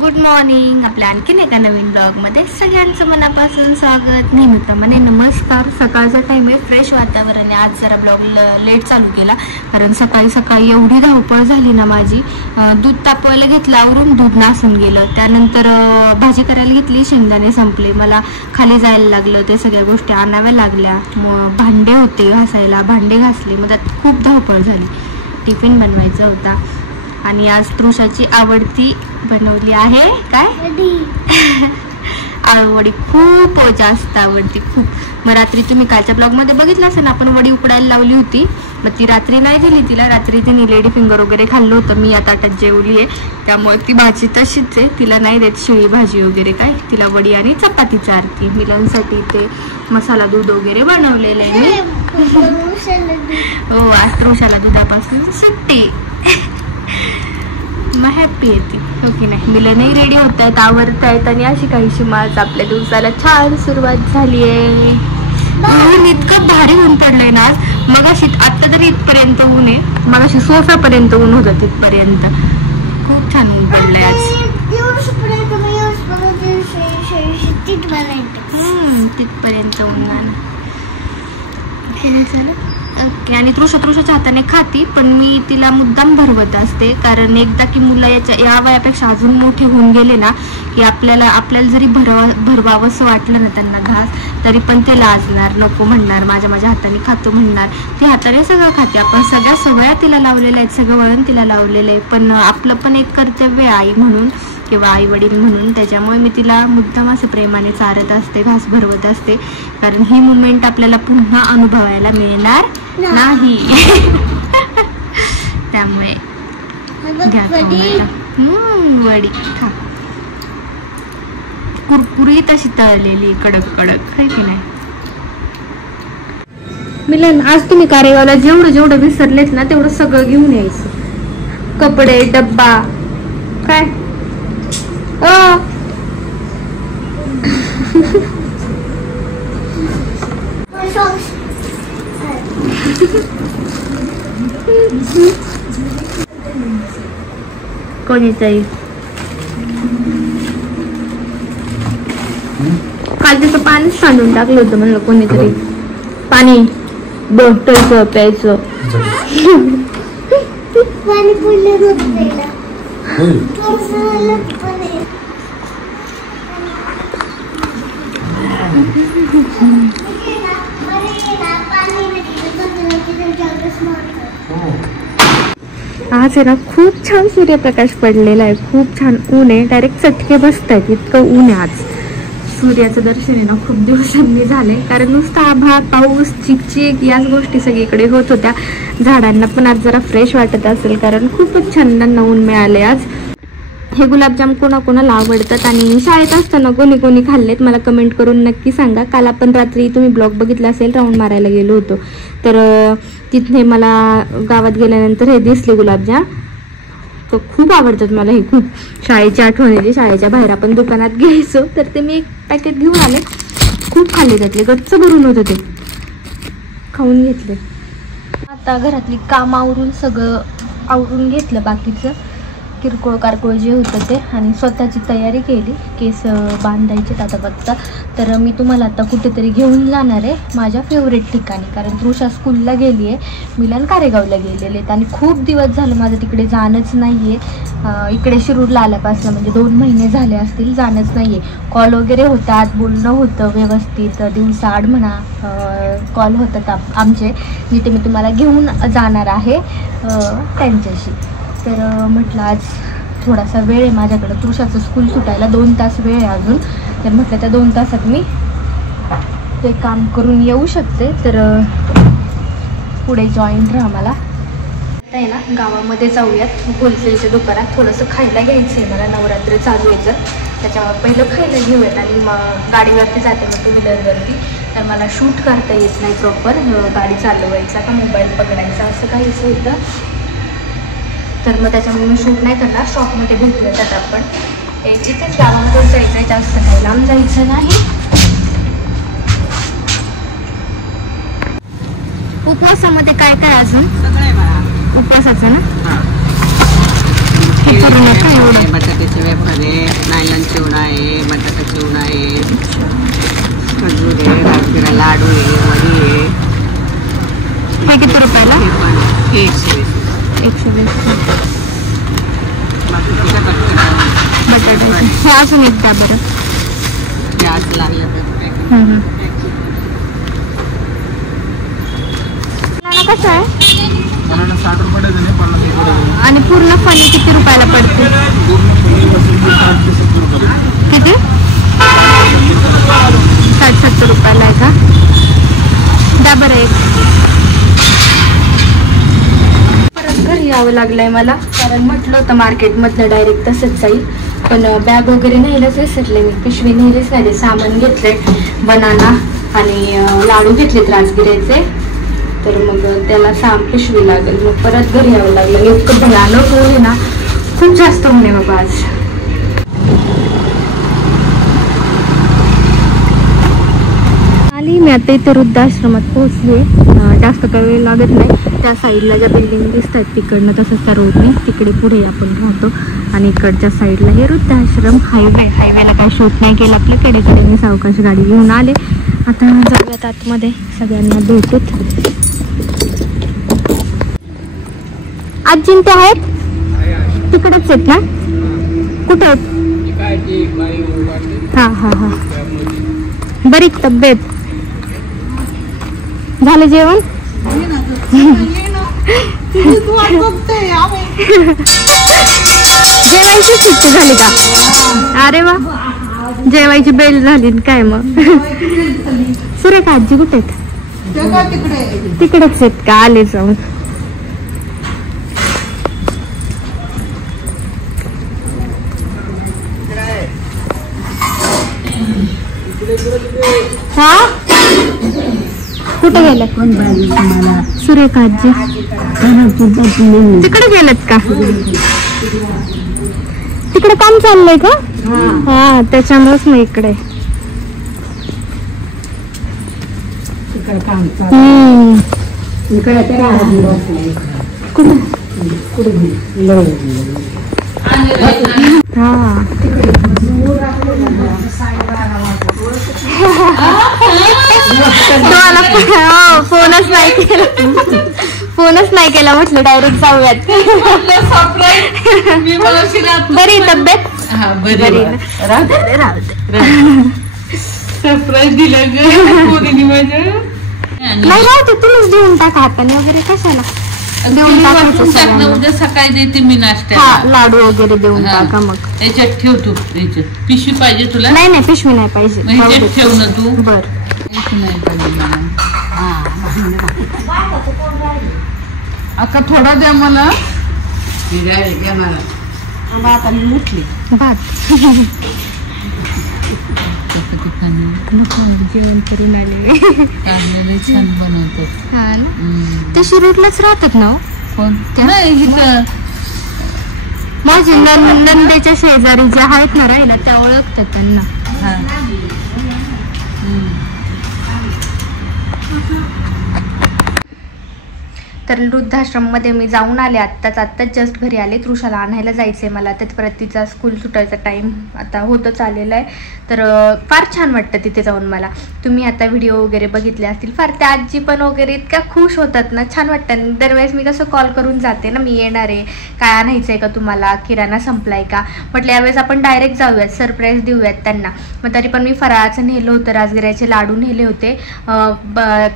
Good morning. आपल्या आणखीन एका नवीन ब्लॉगमध्ये सगळ्यांचं मनापासून स्वागत. नेहमीप्रमाणे नमस्कार. सकाळचा टाईम आहे, फ्रेश वातावरण आहे. आज जरा ब्लॉग लेट चालू केला कारण सकाळी सकाळी एवढी धावपळ झाली ना माझी. दूध तापवायला घेतलं, आवरून दूध नासून गेलं. त्यानंतर भाजी करायला घेतली, शेंगदाणे संपले. मला खाली जायला लागलं, ते सगळ्या गोष्टी आणाव्या लागल्या. मग भांडे होते घासायला, भांडे घासली. मग त्यात खूप धावपळ झाली. टिफिन बनवायचा होता आणि आज तृषाची आवडती बनवली आहे काय आळूवडी. खूप जास्त आवडती, खूप. मग रात्री तुम्ही कालच्या ब्लॉगमध्ये बघितलं असेल ना, आपण वडी उकडायला लावली होती. मग ती रात्री नाही दिली तिला. रात्री तिने लेडी फिंगर वगैरे खाल्लं होतं. मी या ताटात जेवली आहे, त्यामुळे ती भाजी तशीच आहे. तिला नाही देत शिळी भाजी वगैरे काय. तिला वडी आणि चपाती चारती. मिलांसाठी ते मसाला दूध वगैरे बनवलेलं आहे मी. हो, आज तृषाला दुधापासून सुट्टी. मग हॅप्पी येते हो की नाही. मिलनही रेडी होत आहेत, आवरत आहेत आणि अशी काहीशी माझ आपल्या दिवसाला छान सुरुवात झाली आहे. ऊन इतकं भारी ऊन पडलंय ना आज. मग अशी आत्ता तरी इथपर्यंत ऊन आहे, मग अशी सोफ्यापर्यंत ऊन होतं. तिथपर्यंत खूप छान ऊन पडलंय आज. तिथपर्यंत ऊन झालं. ओके. आणि तृषाच्या हाताने खाती, पण मी तिला मुद्दाम भरवत असते. कारण एकदा की मुलं या वयापेक्षा अजून मोठे होऊन गेले ना की आपल्याला जरी भरवावंसं वाटलं ना त्यांना घास, तरी पण ते लाजणार, नको म्हणणार. माझ्या हाताने खातो म्हणणार. ती हाताने सगळं खाते. आपण सगळ्या सवया तिला लावलेल्या आहेत, सगळं वळण तिला लावलेलं आहे. पण आपलं पण एक कर्तव्य आई म्हणून किंवा आई वडील म्हणून, त्याच्यामुळे मी तिला मुद्दाम असं प्रेमाने चारत असते, घास भरवत असते. कारण ही मुमेंट आपल्याला पुन्हा अनुभवायला मिळणार नाही. त्यामुळे वडी खा. कुरकुरीत अशी तळलेली, कडक कडक आहे की नाही. मिलन, आज तुम्ही कारेगावला जेवढं विसरलेत ना तेवढं सगळं घेऊन यायचं. कपडे, डब्बा, काय कोणीतरी काल त्याचं पाणी सांडून टाकलं होतं. म्हणलं कोणीतरी पाणी बॉटलचं प्यायचं. आज आहे ना खूप छान सूर्यप्रकाश पडलेला आहे. खूप छान ऊन आहे. डायरेक्ट चटके बसत आहेत, इतकं ऊन आहे आज. सूर्याचं दर्शन आहे ना खूप दिवसांनी झाले. कारण नुसता आभाळ, पाऊस, चिकचिक याच गोष्टी सगळीकडे होत होत्या. झाडांना पण आज जरा फ्रेश वाटत असेल, कारण खूपच छान ऊन मिळाले आज. हे गुलाबजाम कोणाकोणाला आवडतात आणि शाळेत असताना कोणी कोणी खाल्लेत मला कमेंट करून नक्की सांगा. काल आपण रात्री तुम्ही ब्लॉग बघितला असेल, राऊंड मारायला गेलो होतो, तर तिथे मला गावात गेल्यानंतर हे दिसले गुलाबजाम. तर खूप आवडतात मला हे. खूप शाळेची आठवण येते. शाळेच्या बाहेर आपण दुकानात घ्यायचो, तर ते मी एक पॅकेट घेऊन आले. खूप खाल्ले, त्यातले गच्च भरून होतं, ते खाऊन घेतले. आता घरातली काम आवरून सगळं आवरून घेतलं, बाकीचं किरकोळ कारकोळ जे होतं ते, आणि स्वतःची तयारी केली. केस बांधायचे आता बघता. तर मी तुम्हाला आता कुठेतरी घेऊन जाणार आहे माझ्या फेवरेट ठिकाणी. कारण तृषा स्कूलला गेली आहे, मिलन कारेगावला गेलेले आहेत आणि खूप दिवस झालं माझं तिकडे जाणंच नाही आहे. इकडे शिरूरला आल्यापासून म्हणजे 2 महिने झाले असतील, जाणंच नाही आहे. कॉल वगैरे होतात, बोलणं होतं व्यवस्थित, दिवसाआड म्हणा कॉल होतात आमचे, जिथे मी तुम्हाला घेऊन जाणार आहे त्यांच्याशी. तर म्हटलं आज थोडासा वेळ आहे माझ्याकडं. तृषाचं स्कूल सुटायला 2 तास वेळ आहे अजून. तर म्हटलं त्या 2 तासात मी ते काम करून येऊ शकते. तर पुढे जॉईंट राहा मला. आता आहे ना गावामध्ये जाऊयात होलसेलच्या दुकानात. थोडंसं खायला घ्यायचं आहे मला, नवरात्र चालू आहे तर त्याच्यामुळे पहिलं खायला घेऊयात आणि मग गाडीवरती जाते मग 2 व्हीलरवरती. तर मला शूट करता येत नाही प्रॉपर, गाडी चालवायचा का मोबाईल पकडायचा असं काहीच होतं. तर मग त्याच्यामुळे मी शूट नाही करणार. शॉपमध्ये भेटूया त्यात आपण. इथेच गावामध्ये जायचं आहे, जास्त काही लांब जायचं नाही. उपवासामध्ये काय काय अजून उपवासाचं ना? हे करू नका एवढं. बटाट्याचे वेफर आहे, हे अजून एक द्या बरं. कसं आहे? आणि पूर्ण फणी किती रुपयाला पडते? किती? 60-70 रुपयाला आहे का? द्या बरं एक. परत घरी यावं लागलंय मला, कारण म्हटलं होतं मार्केटमधलं डायरेक्ट तसंच जाईल, पण बॅग वगैरे न्यायलाच विसरले मी. पिशवी नेलीच नाही. सामान घेतले, बनाना आणि लाडू घेतलेत राजगिऱ्याचे, तर मग त्याला पिशवी लागेल. मग परत घरी यावं लागलं. इतकं भयानक होईल ना, खूप जास्त होणे बाबा आज. आली मी आता इथे वृद्धाश्रमात पोहोचली. जास्त काही वेळ लागत नाही. त्या साईडला ज्या बिल्डिंग दिसतात तिकडनं तसंच त्या रोडने तिकडे पुढे आपण राहतो आणि इकडच्या साईडला हे वृद्धाश्रम. हायवेला काही शूट नाही केलं आपल्याकडे. मी सावकाश गाडी घेऊन आले. आता जाऊयात आतमध्ये, सगळ्यांना भेटूत. आजी ते आहेत तिकडेच आहेत ना? कुठे आहेत? हा हा हा. बरी तब्येत? झालं जेवण? जेवायची सुट्टी झाली का? अरे वा, जेवायची बेल झाली काय मग? सुरेखा आजी कुठे आहेत? तिकडेच आहेत का? आले जाऊन. हा कुठे गेले? सुरेखा आजी तिकडे गेलेत का? तिकडे काम चाललंय का? हा त्याच्यामुळेच मी इकडे. फोनच नाही केला म्हटलं डायरेक्ट जाऊयात. बरी तब्येत? बरी. सरप्राईज दिलं नाही राहते. तुम्हीच देऊन टाका हाताने वगैरे. कशाला देऊन टाकायचं? उद्या सकाळी देते मी नाश्ता. लाडू वगैरे देऊन टाका. मग याच्यात ठेव तू. पिशवी पाहिजे तुला? नाही नाही पिशवी नाही पाहिजे. ठेव ना तू. बर आता थोडा द्या मला. भात आणि उठली भात. जेवण करून आले. छान बनवतात. हा ना, ते शिरूरलाच राहतात ना? कोण? माझे नंदेच्या शेजारी जे आहेत ना राहिला त्या ओळखतात त्यांना. तर वृद्धाश्रममध्ये मी जाऊन आले. आत्ताच जस्ट घरी आले. तृषाला आणायला जायचंय मला. तर परत तिचा स्कूल सुटायचा टाइम आता होतच आलेला आहे. तर फार छान वाटतं तिथे जाऊन मला. तुम्ही आता व्हिडिओ वगैरे बघितले असतील. फार त्या आजी पण वगैरे इतक्या खुश होतात ना, छान वाटतं. दरवेळेस मी कसं कॉल करून जाते ना, मी येणार आहे, काय आणायचं आहे का तुम्हाला, किराणा संपलाय का. म्हटलं यावेळेस आपण डायरेक्ट जाऊयात, सरप्राईज देऊयात त्यांना. मग तरी पण मी फराळाचं नेलं होतं, राजगिऱ्याचे लाडू नेले होते,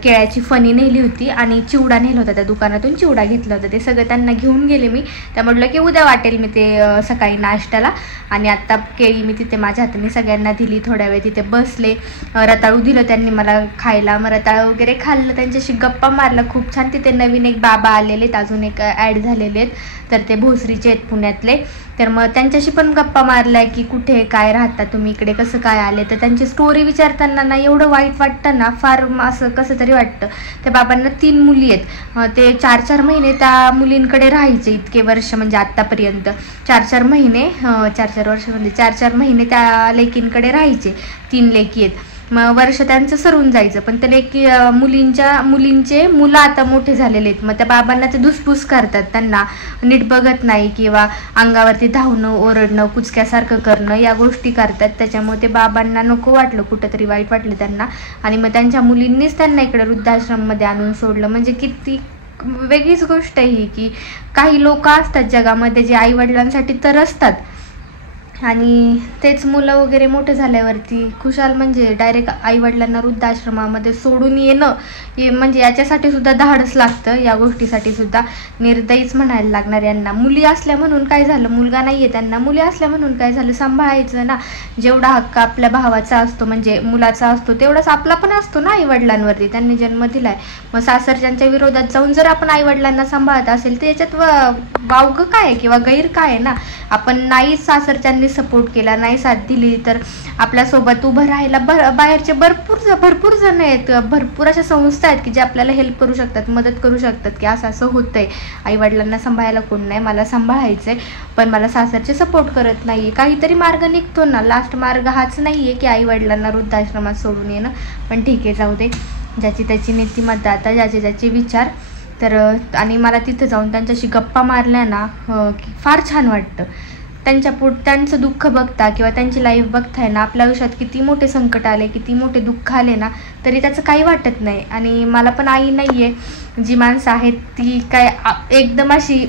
केळ्याची फणी नेली होती आणि चिवडा नेला होता. त्या दुकानातून चिवडा घेतला होता. ते सगळं त्यांना घेऊन गेले मी. त्या म्हटलं की उद्या वाटेल मी ते सकाळी नाश्त्याला. आणि आत्ता केळी मी तिथे माझ्या हाताने सगळ्यांना दिली. थोड्या वेळ तिथे बसले. रताळू दिलं त्यांनी मला खायला. मग रताळू वगैरे खाल्लं. त्यांच्याशी गप्पा मारला खूप छान. तिथे नवीन एक बाबा आलेले आहेत, अजून एक ॲड झालेले आहेत. तर ते भोसरीचे आहेत पुण्यातले. तर मग त्यांच्याशी पण गप्पा मारलाय की कुठे काय राहता तुम्ही, इकडे कसं काय आले. तर त्यांची स्टोरी विचारताना ना एवढं वाईट वाटतं ना, फार असं कसं तरी वाटतं. त्या बाबांना 3 मुली आहेत. ते 4-4 महिने त्या मुलींकडे राहायचे इतके वर्ष, म्हणजे आत्तापर्यंत 4-4 महिने 4-4 वर्ष म्हणजे 4-4 महिने त्या लेकींकडे राहायचे. 3 लेकी आहेत. मग वर्ष त्यांचं सरून जायचं. पण त्या लेकी मुलींचे मुलं आता मोठे झालेले आहेत. मग त्या बाबांना ते धुसफूस करतात, त्यांना नीट बघत नाही किंवा अंगावरती धावणं, ओरडणं, कुचक्यासारखं करणं या गोष्टी करतात. त्याच्यामुळे ते बाबांना नको वाटलं, कुठंतरी वाईट वाटलं त्यांना. आणि मग त्यांच्या मुलींनीच त्यांना इकडे वृद्धाश्रममध्ये आणून सोडलं. म्हणजे किती वेगळीच गोष्ट आहे ही, की काही लोक असतात जगामध्ये जे आईवडिलांसाठी तरसतात. आणि तेच मुलं वगैरे मोठे झाल्यावरती खुशाल म्हणजे डायरेक्ट आईवडिलांना वृद्धाश्रमामध्ये सोडून येणं म्हणजे याच्यासाठी सुद्धा धाडस लागतं. या गोष्टीसाठी सुद्धा निर्दयीच म्हणायला लागणार यांना. मुली असल्या म्हणून काय झालं, मुलगा नाही आहे त्यांना, मुली असल्या म्हणून काय झालं, सांभाळायचं ना. जेवढा हक्क आपल्या भावाचा असतो म्हणजे मुलाचा असतो तेवढाच आपला पण असतो ना आईवडिलांवरती, त्यांनी जन्म दिलाय. मग सासरच्यांच्या विरोधात जाऊन जर आपण आईवडिलांना सांभाळत असेल तर याच्यात वावगं काय किंवा गैर काय आहे ना. आपण नाही सासरच्यांनी सपोर्ट केला, नाही साथ दिली तर आपल्यासोबत उभं राहायला बाहेरचे भरपूर जण आहेत, भरपूर अशा संस्था आहेत की जे आपल्याला हेल्प करू शकतात, मदत करू शकतात की असं असं होतंय, आईवडिलांना सांभाळायला कोण नाही, मला सांभाळायचंय पण मला सासरचे सपोर्ट करत नाही. काहीतरी मार्ग निघतो ना. लास्ट मार्ग हाच नाही आहे की आईवडिलांना वृद्धाश्रमात सोडून येणं. पण ठीक आहे, जाऊ दे, ज्याची त्याची नीतिमत्ता, आता ज्याचे ज्याचे विचार. तर आणि मला तिथं जाऊन त्यांच्याशी गप्पा मारल्या ना की फार छान वाटतं. त्यांचं दुःख बघता किंवा त्यांची लाईफ बघताय ना, आपल्या आयुष्यात किती मोठे संकट आले, किती मोठे दुःख आले ना, तरी त्याचं काही वाटत नाही. आणि मला पण आई नाही आहे, जी माणसं आहेत ती काय एकदम अशी,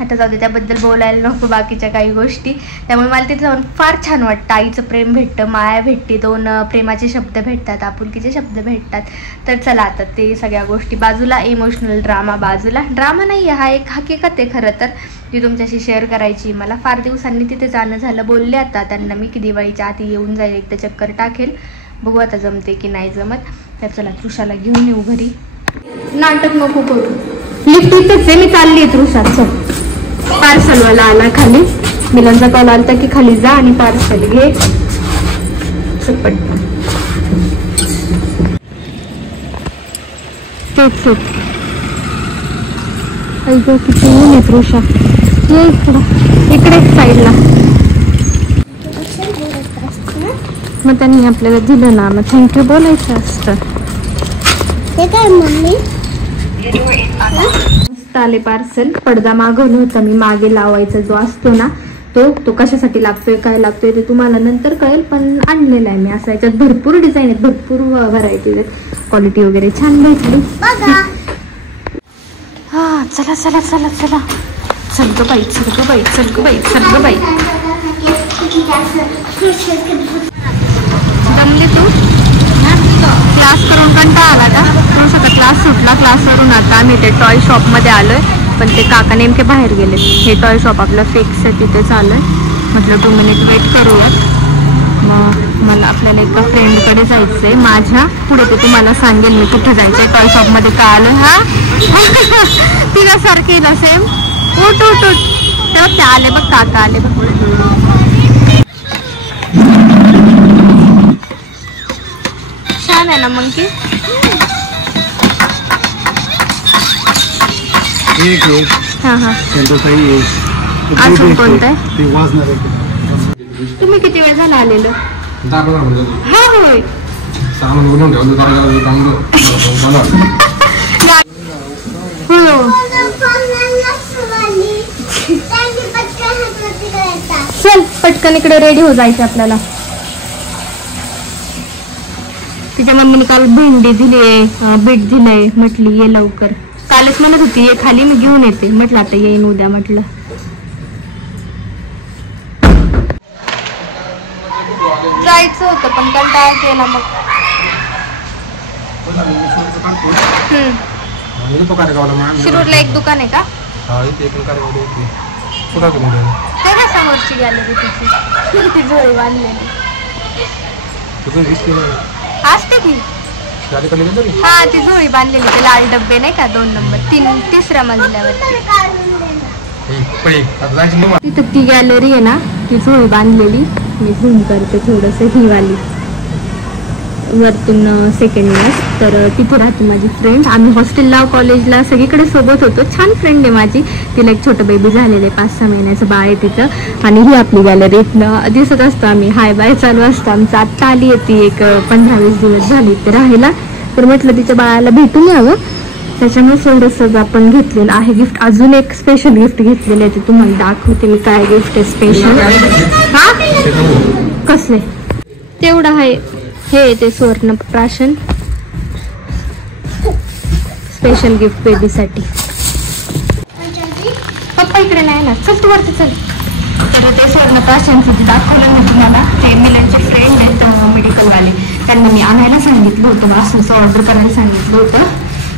आता जाऊ दे त्याबद्दल बोलायला नको बाकीच्या काही गोष्टी. त्यामुळे मला तिथे जाऊन फार छान वाटतं. आईचं प्रेम भेटतं, माया भेटते, दोन प्रेमाचे शब्द भेटतात, आपुलकीचे शब्द भेटतात. तर चला आता ते सगळ्या गोष्टी बाजूला, इमोशनल ड्रामा बाजूला. ड्रामा नाही आहे, हा एक हकीकत आहे खरं तर, जी तुमच्याशी शेअर करायची. मला फार दिवसांनी तिथे जाणं झालं. बोलले आता त्यांना मी की दिवाळीच्या आधी येऊन जाईल, एकदा चक्कर टाकेल, बघू आता जमते की नाही जमत. तर चला तृषाला घेऊन येऊ घरी. नाटक नको करू, लिफ्ट इथेच आहे, मी चालली आहे तृषा. चल, पार्सलवाला आला खाली, मिलनचा कॉल आलता की खाली जा आणि पार्सल घे. चपट तेच ऐक किती ऊन आहे तृषा. ये इकडे साईडला. मग त्यांनी आपल्याला दिलं ना, मग थँक्यू बोलायचं असतं. मम्मी आले पार्सल. पडदा मागवलं होतं मी, मागे लावायचा जो असतो ना तो कशासाठी लागतोय काय लागतोय ते तुम्हाला नंतर कळेल, पण आणलेला आहे मी. असं याच्यात भरपूर डिझाईन आहेत, भरपूर व्हरायटीज आहेत, क्वालिटी वगैरे छान भेटली. हा चला चला चला चला, चल ग बाई, चल ग बाई, चल ग बाई, चल ग बाई. जमले तू? क्लास करून कंटाळा आला का? थोडासा क्लास सुटला. क्लासवरून आता आम्ही ते टॉय शॉपमध्ये आलोय, पण ते काका नेमके बाहेर गेले. हे टॉय शॉप आपलं फिक्स आहे, तिथे चालू म्हटलं 2 मिनिट वेट करूयात. मग मला आपल्याला एका फ्रेंडकडे जायचं आहे माझ्या, पुढे ते तुम्हाला सांगेल मी कुठे जायचं आहे. टॉय शॉपमध्ये का आलं. हा तिला सारखे ना सेम. उठ उठ उठ. तेव्हा ते आले बघ, काका आले बघ. छान आहे ना मग की. हा हा, अजून कोणतं आहे? तुम्ही किती वेळ झाला आलेलं? हा होय. चल पटकन इकडे रेडी हो जायचं आपल्याला. तिच्या मम्मीने काल भेंडी दिली, बीट दिलंय, म्हटली ये लवकर. कालच म्हणत होती ये खाली, मी घेऊन येते. म्हटलं आता येईन उद्या. म्हटलं जायचं होतं पण कंटाळा केला. मग शिरूरला एक दुकान आहे का? समोरची गॅलरी तिची झोळी बांधलेली असते ती. हा ती झोळी बांधलेली, ते लाल डब्बे नाही का, 2 नंबर 3-3ऱ्या मजल्यावरती. तिथं ती गॅलरी आहे ना, ती झोळी बांधलेली. मी झूम करते थोडस, ही वाली वरतून सेकंड इयर. तर तिथे राहते माझी फ्रेंड. आम्ही हॉस्टेलला, कॉलेजला सगळीकडे सोबत होतो. छान फ्रेंड आहे माझी. तिला एक छोटं बेबी झालेलं आहे, 5-6 महिन्याचं बाळ आहे तिथं. आणि ही आपली गॅलरी दिसत असतो आम्ही, हाय बाय चालू असतं आमचं. आत्ता आली आहे ती, एक 15-20 दिवस झाली ते राहायला. तर म्हटलं तिच्या बाळाला भेटून यावं, त्याच्यामुळे थोडंसं आपण घेतलेलं आहे गिफ्ट. अजून एक स्पेशल गिफ्ट घेतलेलं आहे, ते तुम्हाला दाखवते मी काय गिफ्ट आहे स्पेशल. हा कसले? तेवढं आहे हे, ते सुवर्ण प्राशन स्पेशल गिफ्ट बेबीसाठी. पप्पा इकडे नाही ना, चल तू वरती चल. तर ते स्वर्णप्राशांचं दाखवलं मी तुम्हाला. ते मिलनचे फ्रेंड आहेत मेडिकलवाले, त्यांना मी आणायला सांगितलं होतं, असं ऑर्डर करायला सांगितलं होतं,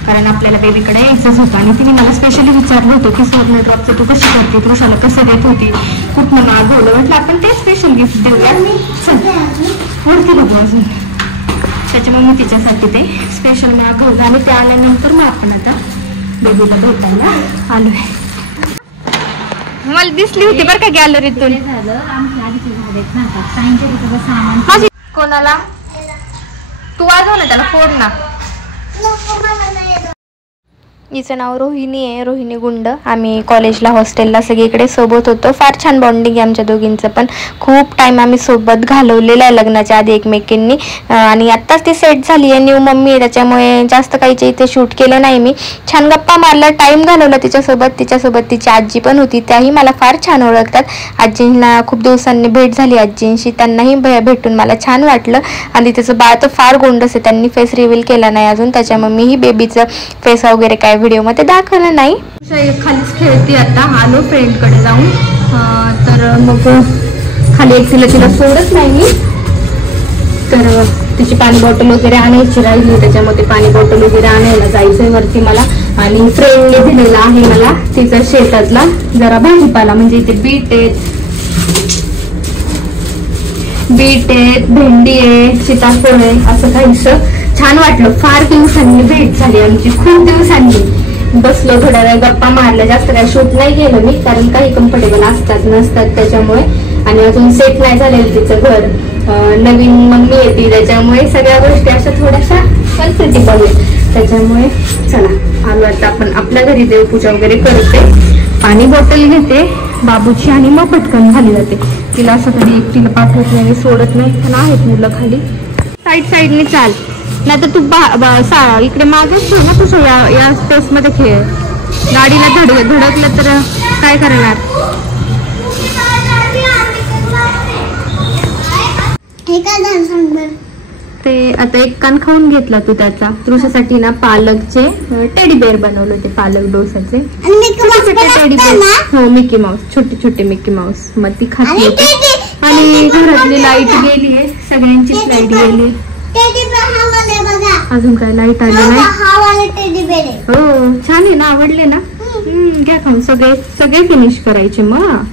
कारण आपल्याला बेबीकडे यायचंच होतं. आणि तिने मला स्पेशली विचारलं होतं की स्वर्ण ड्रॉपचं तू कशी करते, कृषाला कसं देत होती, कुठनं मागवलं. म्हटलं आपण ते स्पेशल गिफ्ट देऊया. वरती बघू अजून, त्याच्यामुळे मी तिच्यासाठी ते स्पेशल मागवलं. आणि ते आल्यानंतर मग आपण आता बेबीला भेटायला आलोय. मला दिसली होती बरं का गॅलरीतून. कोणाला तू वाजव ना त्याला, फोड ना. हिचं नाव रोहिणी आहे, रोहिणी गुंड. आम्ही कॉलेजला हॉस्टेलला सगळीकडे सोबत होतो. फार छान बॉन्डिंग आहे आमच्या दोघींचं, पण खूप टाईम आम्ही सोबत घालवलेला आहे लग्नाच्या आधी एकमेकींनी. आणि आत्ताच ती सेट झाली आहे, न्यू मम्मी आहे, त्याच्यामुळे जास्त काहीच्या इथे शूट केलं नाही मी. छान गप्पा मारला, टाईम घालवला तिच्यासोबत. तिची आजी पण होती, त्याही मला फार छान ओळखतात. आजींना खूप दिवसांनी भेट झाली आजींशी, त्यांनाही भेटून मला छान वाटलं. आणि तिचं बाळ तर फार गोंडस आहे, त्यांनी फेस रिव्हील केला नाही अजून, त्याच्यामुळे मीही बेबीचं फेस वगैरे काय व्हिडिओ मध्ये दाखवलं नाही. खालीच खेळते आता. आलो फ्रेंडकडे जाऊन, तर मग खाली एक तिला सोडत नाही मी, तर तिची पाणी बॉटल वगैरे आणायची राहिली, त्याच्यामध्ये पाणी बॉटल वगैरे आणायला जायचंय वरती मला. आणि फ्रेंडने दिलेला आहे मला तिचा शेतातला जरा भाजीपाला, म्हणजे इथे बीट आहेत, भेंडी आहे, सीताफळ आहे, असं काहीसं. छान वाटलं, फार दिवसांनी भेट झाली आमची, खूप दिवसांनी. बसलो थोड्या वेळ, गप्पा मारल्या, जास्त काही शूट नाही केलं मी, कारण काही कम्फर्टेबल असतात नसतात त्याच्यामुळे. आणि अजून सेट नाही झालेलं तिचं घर, नवीन मम्मी येते, त्याच्यामुळे सगळ्या गोष्टी अशा थोड्याशा कम्फर्टेबल आहेत. त्याच्यामुळे चला आलो आता आपण आपल्या घरी, देवपूजा वगैरे करते, पाणी बॉटल घेते बाबूची आणि मग पटकन खाली जाते. तिला असं कधी एकटीला पाठवत नाही, सोडत नाही, पण आहेत मुलं खाली. साईडने चाल, नाही तर तू इकडे मागेच ठेव ना, तू या स्पेस मध्ये खेळ. गाडीला धडकलं तर काय करणार. ते आता एक कान खाऊन घेतला तू त्याचा. तुझ्यासाठी ना पालकचे टेडी बेअर बनवले होते, पालक डोसाचे टेडी बेअर. हो, मिकी माऊस, छोटे मिकी माऊस. मग ती खाती होती. आणि घरातली लाईट गेली आहे, सगळ्यांचीच लाईट गेली. अजून काय लाईट आली नाही. हो, छान आहे ना, आवडले ना. घ्या खाऊन, सगळे फिनिश करायचे. मग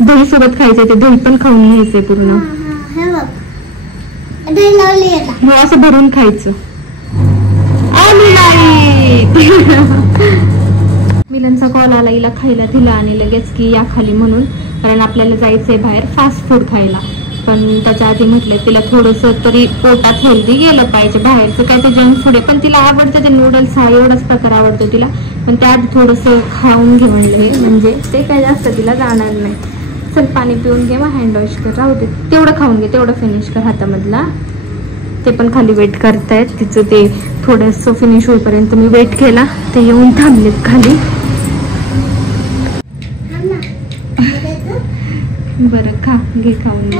दही सोबत खायचंय, ते दही पण खाऊन घ्यायचंय पूर्ण. हो, असं भरून खायचं. मिलनचा कॉल आला, हिला खायला दिला आणि लगेच की या खाली म्हणून, कारण आपल्याला जायचंय बाहेर फास्ट फूड खायला. पण त्याच्या आधी म्हटलं तिला थोडंसं तरी पोटात हेल्दी गेलं पाहिजे. बाहेरचं काय ते जंक फूड आहे, पण तिला आवडतं ते नूडल्स, हा एवढाच प्रकार आवडतो तिला. पण त्याआधी थोडंसं खाऊन घे म्हणले, म्हणजे ते काय जास्त तिला जाणार नाही. चल पाणी पिऊन घे, मग हँड वॉश कर, राहू दे. तेवढं खाऊन घे, तेवढं फिनिश कर हातामधला. ते पण खाली वेट करतायत, तिचं ते थोडंसं फिनिश होईपर्यंत मी वेट केला. ते येऊन थांबलेत खाली. बरं खा, घे खाऊन.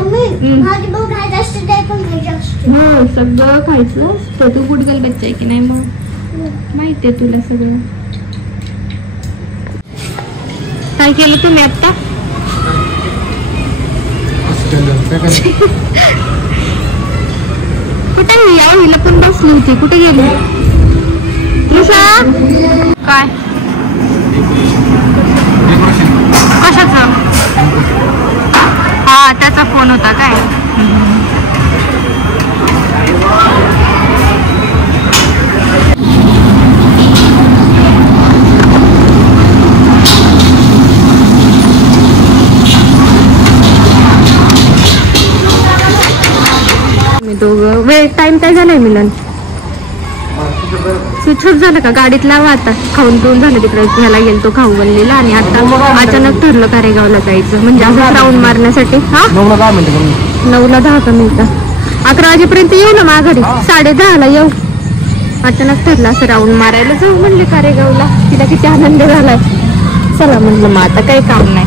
हो, सगळं खायचं. तर तू गुडगल बच्चा आहे की नाही, मग माहितीये तुला सगळं. काय केलं तुम्ही आता? कुठे हिला पण बसली होती, कुठे गेली? काय कशाचा? हा, त्याचा फोन होता काय? दोघं वेळ टाइम काय झालाय मिलन? स्विच ऑफ झालं का? गाडीत लावा आता. खाऊन पिऊन झालं, तिकडे ह्याला गेलतो खाऊ बनलेला. आणि आता अचानक ठरलं कारेगावला जायचं, म्हणजे असं राऊंड मारण्यासाठी. हा, 9ला 10 का मिनिटं, 11 वाजेपर्यंत येऊ ना माघारी, 10:30ला येऊ. अचानक ठरलं असं राऊंड मारायला जाऊ म्हणले कारेगावला. तिला किती आनंद झालाय. चला म्हणलं, मग आता काही काम नाही.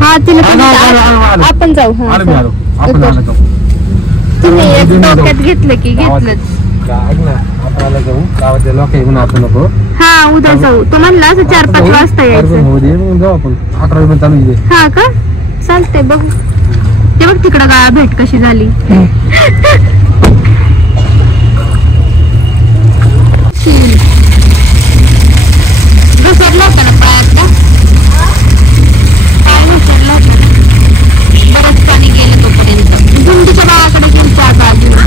हा, तिला आपण जाऊ. तुम्ही एक डोक्यात घेतलं की घेतलं. गावातल्या लोक येऊन आपण नको हा उद्या जाऊ. तो म्हणला असं 4-5 वाजता यायचं. जाऊ आपण 11 रुपये चालू आहे. हा का चालतंय बघू. ते बघ तिकडं गाळा भेट कशी झाली. घसरला होता ना पायात का? पाय घसरला होता. बरंच पाणी गेलं तोपर्यंत. गुंडीच्या भावाकडे गेलं त्या बाजूला.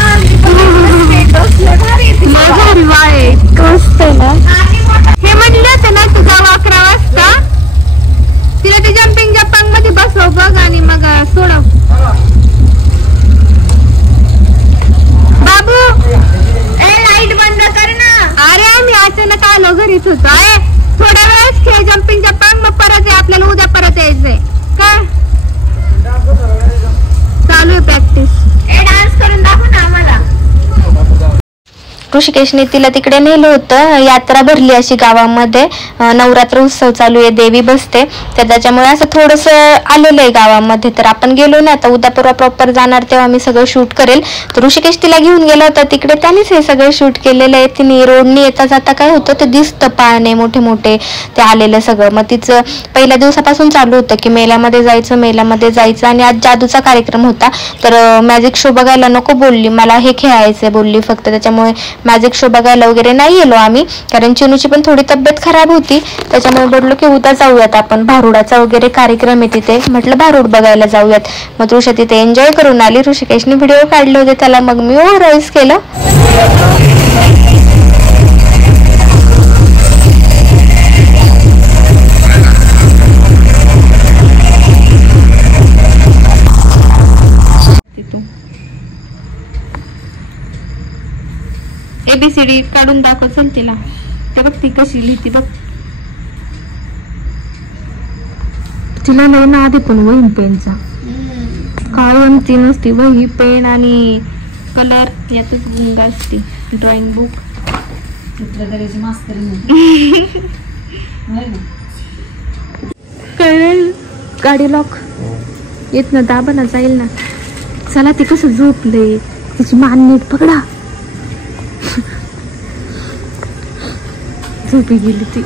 भारी वाळे मस्त ना. हे म्हणले होते ना तू जाऊ 11 वाजता. तिला ते जम्पिंग जपांग मध्ये बसव बघ आणि मग सोडव. बाबू लाईट बंद कर ना. अरे आम्ही अचानक आलो घरीच होतो. थोड्या वेळच खेळ जम्पिंग जपांग मग परत आपल्याला उद्या परत यायचंय काय. चालू आहे प्रॅक्टिस. डान्स करून दाखव ना आम्हाला. ऋषिकेशने तिला तिकडे नेलं होतं. यात्रा भरली अशी गावामध्ये. नवरात्र उत्सव चालू आहे, देवी बसते, तर त्याच्यामुळे असं थोडंसं आलेलं आहे गावामध्ये. तर आपण गेलो ना आता उद्या परवा प्रॉपर जाणार तेव्हा मी सगळं शूट करेल. तर ऋषिकेश तिला घेऊन गेला होता तिकडे, त्यानेच हे सगळं शूट केलेलं आहे. तिने रोडनी येता जाता काय होतं ते दिसतं पाळणे मोठे मोठे ते आलेलं सगळं. मग तिचं पहिल्या दिवसापासून चालू होतं की मेल्यामध्ये जायचं आणि आज जादूचा कार्यक्रम होता. तर मॅजिक शो बघायला नको बोलली, मला हे खेळायचंय बोलली फक्त. त्याच्यामुळे मॅजिक शो बघायला वगैरे नाही गेलो आम्ही, कारण चिनूची पण थोडी तब्येत खराब होती. त्याच्यामुळे बोललो की उद्या जाऊयात आपण, भारुडाचा वगैरे कार्यक्रम आहे तिथे. म्हटलं भारूड बघायला जाऊयात. मग ऋषा तिथे एन्जॉय करून आली. ऋषिकेशने व्हिडिओ काढले होते त्याला, मग मी ओव्हरऑइज केलं. ABCD काढून दाखव चल तिला. ते बघ ती कशी लिहिती बघ. तिला लय ना आधी पण वही पेनचा काय म्हणती नसती. वही पेन आणि कलर यातच गुंग असते. ड्रॉइंग बुक कळेल. गाडी लॉक येत ना दाबा जाईल ना. चला ती कसं झोपले, तिची मान नीट पकडा. झोपी गेली ती.